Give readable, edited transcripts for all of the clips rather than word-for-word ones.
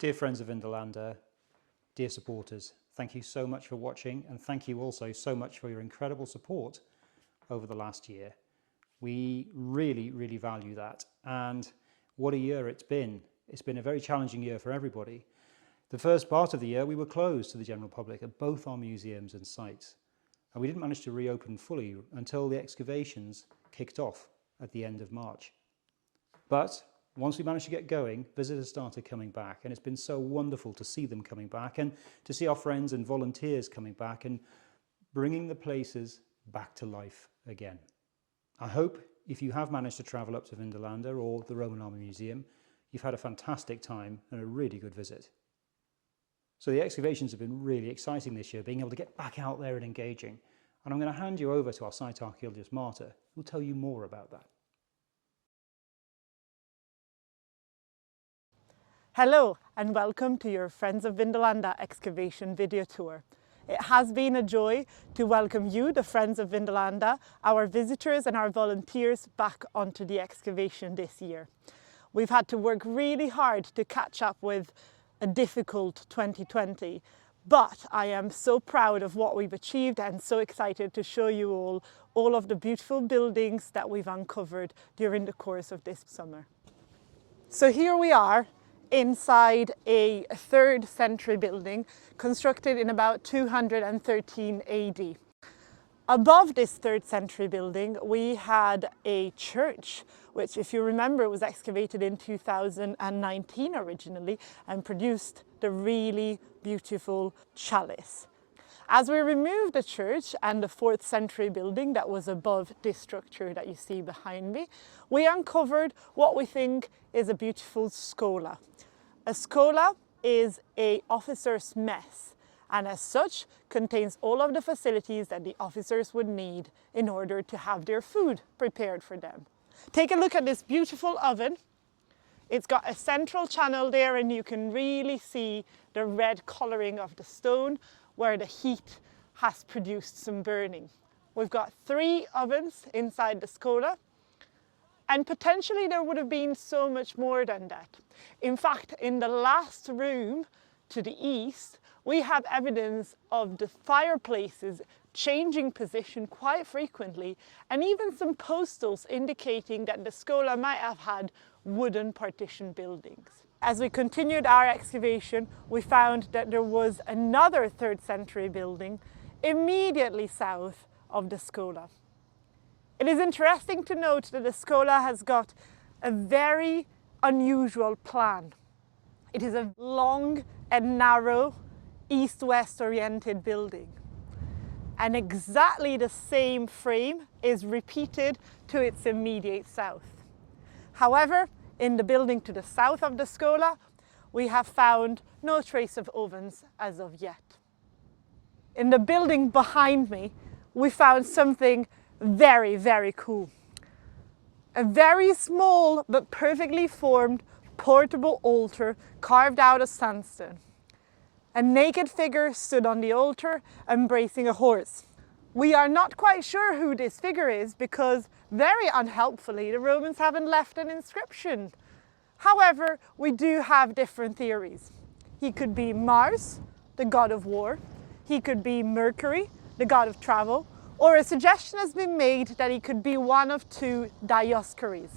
Dear friends of Vindolanda, dear supporters, thank you so much for watching, and thank you also so much for your incredible support over the last year. We really, really value that, and what a year it's been. It's been a very challenging year for everybody. The first part of the year we were closed to the general public at both our museums and sites, and we didn't manage to reopen fully until the excavations kicked off at the end of March. But once we managed to get going, visitors started coming back, and it's been so wonderful to see them coming back and to see our friends and volunteers coming back and bringing the places back to life again. I hope if you have managed to travel up to Vindolanda or the Roman Army Museum, you've had a fantastic time and a really good visit. So the excavations have been really exciting this year, being able to get back out there and engaging. And I'm going to hand you over to our site archaeologist Marta, who'll tell you more about that. Hello and welcome to your Friends of Vindolanda excavation video tour. It has been a joy to welcome you, the Friends of Vindolanda, our visitors and our volunteers back onto the excavation this year. We've had to work really hard to catch up with a difficult 2020, but I am so proud of what we've achieved and so excited to show you all of the beautiful buildings that we've uncovered during the course of this summer. So here we are inside a 3rd century building constructed in about 213 AD. Above this 3rd century building we had a church, which, if you remember, was excavated in 2019 originally and produced the really beautiful chalice. As we removed the church and the 4th century building that was above this structure that you see behind me, we uncovered what we think is a beautiful scola. A scola is an officer's mess, and as such contains all of the facilities that the officers would need in order to have their food prepared for them. Take a look at this beautiful oven. It's got a central channel there, and you can really see the red colouring of the stone where the heat has produced some burning. We've got 3 ovens inside the scola, and potentially there would have been so much more than that. In fact, in the last room to the east, we have evidence of the fireplaces changing position quite frequently, and even some postals indicating that the scola might have had wooden partition buildings. As we continued our excavation, we found that there was another 3rd century building immediately south of the scola. It is interesting to note that the scola has got a very unusual plan. It is a long and narrow east-west oriented building, and exactly the same frame is repeated to its immediate south. However, in the building to the south of the scola, we have found no trace of ovens as of yet. In the building behind me, we found something very, very cool. A very small but perfectly formed portable altar carved out of sandstone. A naked figure stood on the altar embracing a horse. We are not quite sure who this figure is because, very unhelpfully, the Romans haven't left an inscription. However, we do have different theories. He could be Mars, the god of war. He could be Mercury, the god of travel. Or a suggestion has been made that he could be one of 2 Dioscures.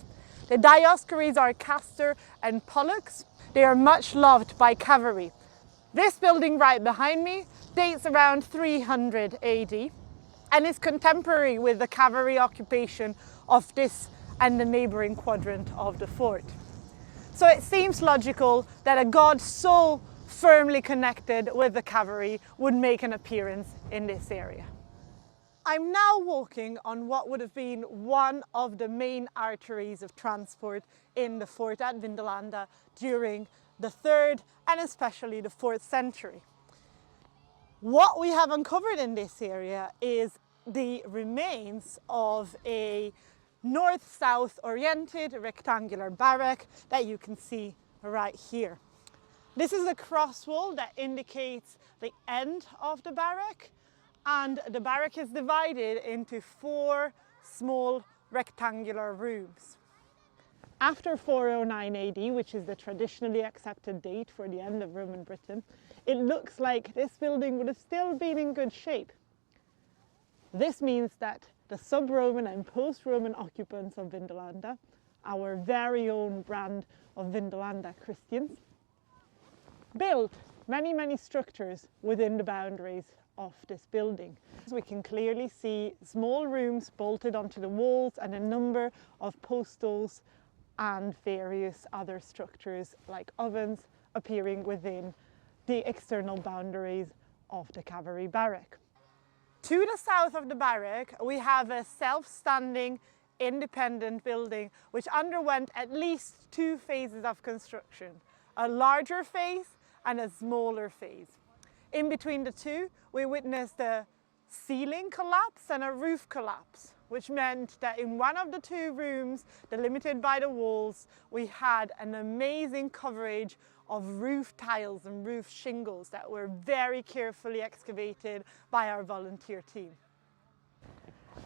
The Dioscures are Castor and Pollux. They are much loved by cavalry. This building right behind me dates around 300 AD and is contemporary with the cavalry occupation of this and the neighbouring quadrant of the fort. So it seems logical that a god so firmly connected with the cavalry would make an appearance in this area. I'm now walking on what would have been one of the main arteries of transport in the fort at Vindolanda during the 3rd and especially the 4th century. What we have uncovered in this area is the remains of a north-south oriented rectangular barrack that you can see right here. This is a cross wall that indicates the end of the barrack, and the barrack is divided into 4 small rectangular rooms. after 409 AD, which is the traditionally accepted date for the end of Roman Britain, it looks like this building would have still been in good shape. This means that the sub-Roman and post-Roman occupants of Vindolanda, our very own brand of Vindolanda Christians, built many structures within the boundaries of this building. We can clearly see small rooms bolted onto the walls and a number of postals and various other structures like ovens appearing within the external boundaries of the cavalry barrack. To the south of the barrack, we have a self-standing independent building which underwent at least 2 phases of construction, a larger phase and a smaller phase. In between the two, we witnessed a ceiling collapse and a roof collapse, which meant that in one of the 2 rooms, delimited by the walls, we had an amazing coverage of roof tiles and roof shingles that were very carefully excavated by our volunteer team.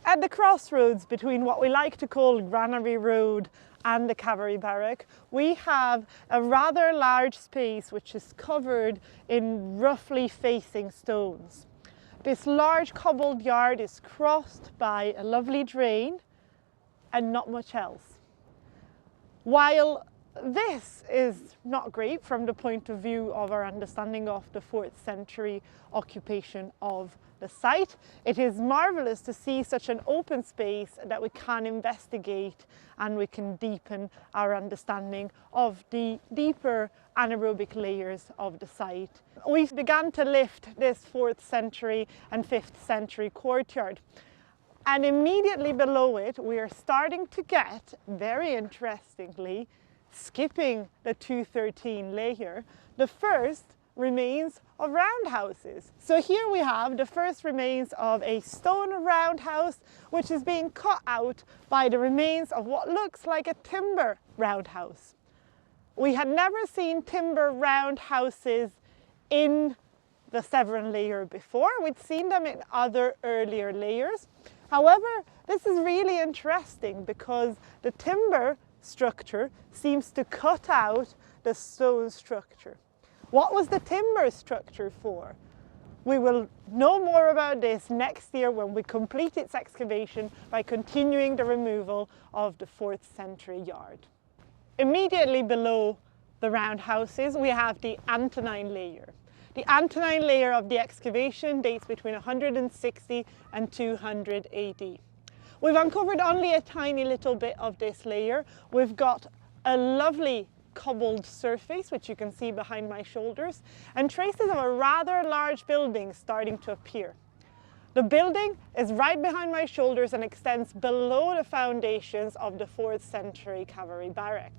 At the crossroads between what we like to call Granary Road and the cavalry barrack, we have a rather large space which is covered in roughly facing stones. This large cobbled yard is crossed by a lovely drain and not much else. While this is not great from the point of view of our understanding of the 4th century occupation of the site, it is marvelous to see such an open space that we can investigate and we can deepen our understanding of the deeper anaerobic layers of the site. We've begun to lift this 4th century and 5th century courtyard, and immediately below it we are starting to get, very interestingly, skipping the 213 layer, the first remains of roundhouses. So here we have the first remains of a stone roundhouse which is being cut out by the remains of what looks like a timber roundhouse. We had never seen timber roundhouses in the Severn layer before. We'd seen them in other earlier layers. However, this is really interesting because the timber structure seems to cut out the stone structure. What was the timber structure for? We will know more about this next year when we complete its excavation by continuing the removal of the 4th century yard. Immediately below the roundhouses we have the Antonine layer. The Antonine layer of the excavation dates between 160 and 200 AD. We've uncovered only a tiny little bit of this layer. We've got a lovely cobbled surface, which you can see behind my shoulders, and traces of a rather large building starting to appear. The building is right behind my shoulders and extends below the foundations of the 4th century cavalry barrack.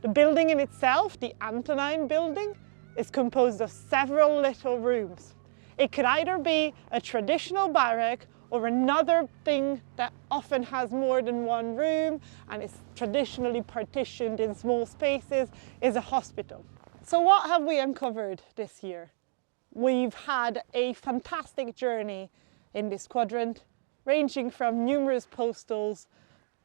The building in itself, the Antonine building, is composed of several little rooms. It could either be a traditional barrack or another thing that often has more than one room and is traditionally partitioned in small spaces is a hospital. So what have we uncovered this year? We've had a fantastic journey in this quadrant, ranging from numerous postals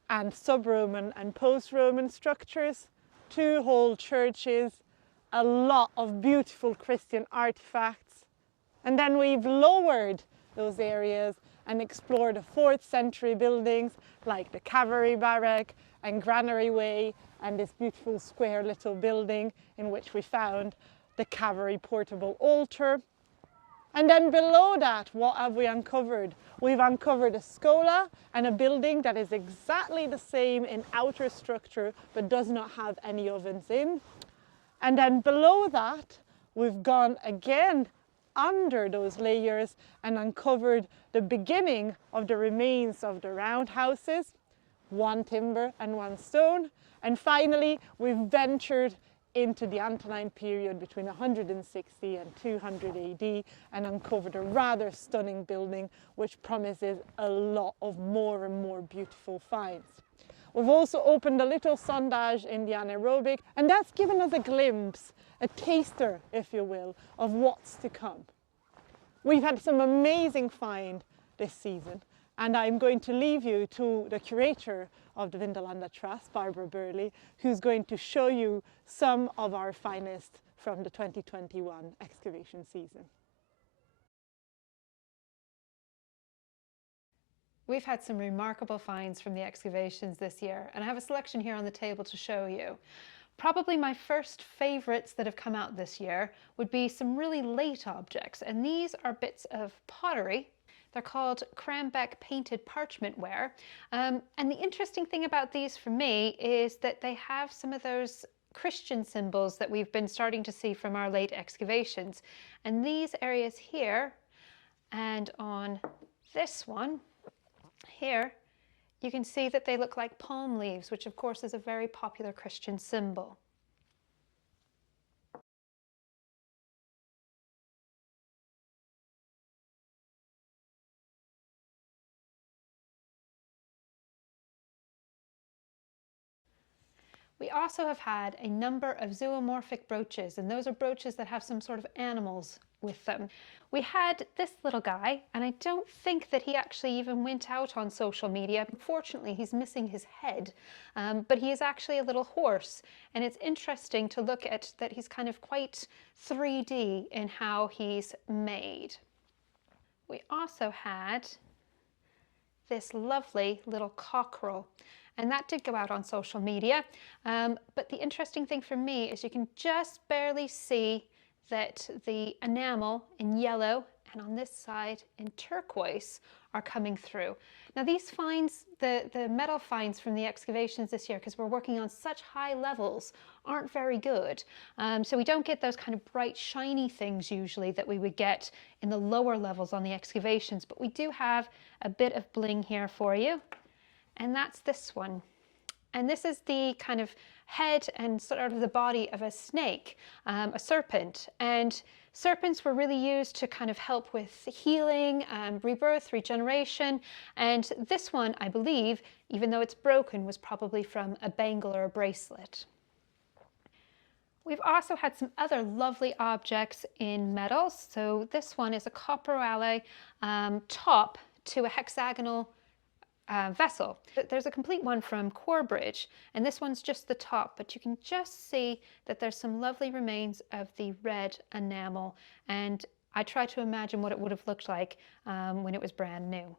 and sub-Roman and post-Roman structures to whole churches, a lot of beautiful Christian artifacts, and then we've lowered those areas and explore the 4th century buildings like the cavalry barrack and Granary Way and this beautiful square little building in which we found the cavalry portable altar. And then below that, what have we uncovered? We've uncovered a scola and a building that is exactly the same in outer structure but does not have any ovens in. And then below that, we've gone again under those layers and uncovered the beginning of the remains of the roundhouses, 1 timber and 1 stone. And finally, we've ventured into the Antonine period between 160 and 200 AD and uncovered a rather stunning building which promises a lot of more and more beautiful finds. We've also opened a little sondage in the anaerobic, and that's given us a glimpse, a taster, if you will, of what's to come. We've had some amazing find this season, and I'm going to leave you to the curator of the Vindolanda Trust, Barbara Birley, who's going to show you some of our finest from the 2021 excavation season. We've had some remarkable finds from the excavations this year, and I have a selection here on the table to show you. Probably my first favourites that have come out this year would be some really late objects, and these are bits of pottery. They're called Crambeck painted parchment ware, and the interesting thing about these for me is that they have some of those Christian symbols that we've been starting to see from our late excavations. And these areas here, and on this one here, you can see that they look like palm leaves, which of course is a very popular Christian symbol. We also have had a number of zoomorphic brooches, and those are brooches that have some sort of animals with them. We had this little guy, and I don't think that he actually even went out on social media. Unfortunately, he's missing his head, but he is actually a little horse, and it's interesting to look at that he's kind of quite 3D in how he's made. We also had this lovely little cockerel, and that did go out on social media, but the interesting thing for me is you can just barely see that the enamel in yellow and on this side in turquoise are coming through. Now these finds, the metal finds from the excavations this year, because we're working on such high levels, aren't very good. So we don't get those kind of bright shiny things usually that we would get in the lower levels on the excavations, but we do have a bit of bling here for you, and that's this one. And this is the kind of head and sort of the body of a snake, a serpent. And serpents were really used to kind of help with healing, rebirth, regeneration. And this one, I believe, even though it's broken, was probably from a bangle or a bracelet. We've also had some other lovely objects in metals. So this one is a copper alloy top to a hexagonal vessel. There's a complete one from Corbridge, and this one's just the top, but you can just see that there's some lovely remains of the red enamel, and I try to imagine what it would have looked like when it was brand new.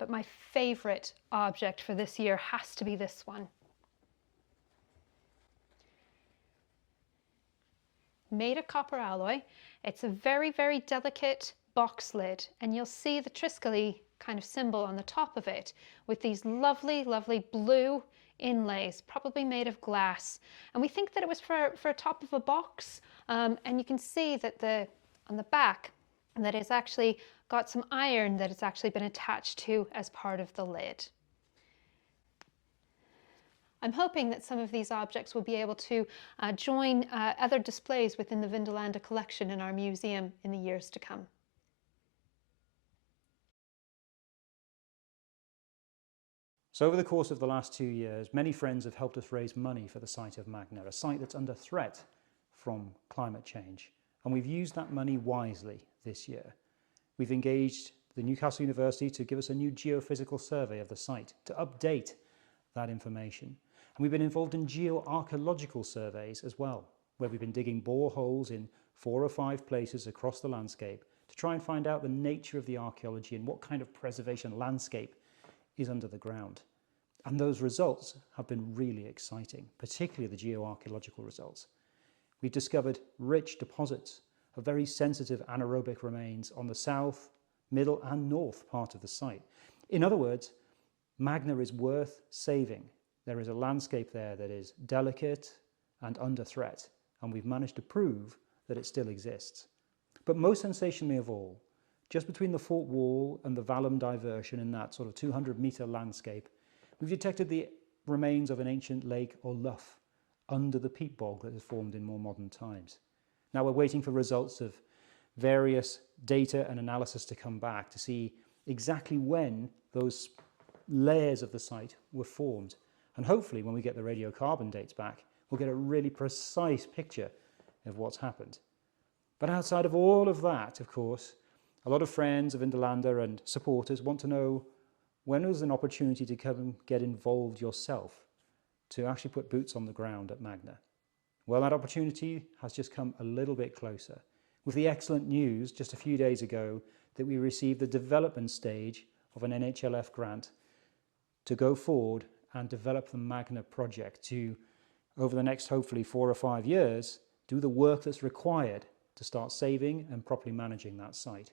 But my favorite object for this year has to be this one. Made of copper alloy. It's a very, very delicate box lid, and you'll see the Triskelly kind of symbol on the top of it with these lovely, lovely blue inlays, probably made of glass. And we think that it was for a top of a box, and you can see that on the back that it's actually got some iron that it's actually been attached to as part of the lid. I'm hoping that some of these objects will be able to join other displays within the Vindolanda collection in our museum in the years to come. So over the course of the last 2 years, many friends have helped us raise money for the site of Magna, a site that's under threat from climate change. And we've used that money wisely this year. We've engaged the Newcastle University to give us a new geophysical survey of the site, to update that information. And we've been involved in geoarchaeological surveys as well, where we've been digging boreholes in 4 or 5 places across the landscape to try and find out the nature of the archaeology and what kind of preservation landscape is under the ground. And those results have been really exciting, particularly the geoarchaeological results. We've discovered rich deposits of very sensitive anaerobic remains on the south, middle and north part of the site. In other words, Magna is worth saving. There is a landscape there that is delicate and under threat, and we've managed to prove that it still exists. But most sensationally of all, just between the fort wall and the Vallum diversion in that sort of 200-metre landscape, we've detected the remains of an ancient lake or lough under the peat bog that has formed in more modern times. Now we're waiting for results of various data and analysis to come back to see exactly when those layers of the site were formed. And hopefully when we get the radiocarbon dates back, we'll get a really precise picture of what's happened. But outside of all of that, of course, a lot of friends of Vindolanda and supporters want to know when was an opportunity to come and get involved yourself, to actually put boots on the ground at Magna? Well, that opportunity has just come a little bit closer, with the excellent news just a few days ago that we received the development stage of an NHLF grant to go forward and develop the Magna project to, over the next hopefully 4 or 5 years, do the work that's required to start saving and properly managing that site.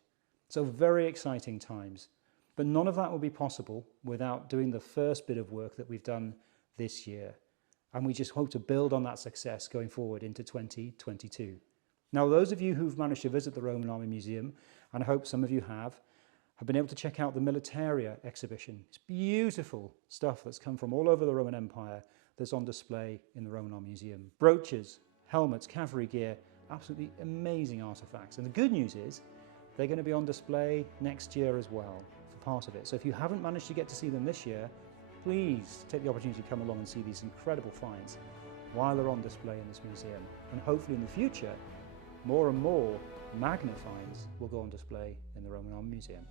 So very exciting times. But none of that will be possible without doing the first bit of work that we've done this year. And we just hope to build on that success going forward into 2022. Now, those of you who've managed to visit the Roman Army Museum, and I hope some of you have been able to check out the Militaria exhibition. It's beautiful stuff that's come from all over the Roman Empire that's on display in the Roman Army Museum. Brooches, helmets, cavalry gear, absolutely amazing artifacts. And the good news is they're going to be on display next year as well for part of it. So if you haven't managed to get to see them this year, please take the opportunity to come along and see these incredible finds while they're on display in this museum. And hopefully in the future, more and more Magna finds will go on display in the Roman Army Museum.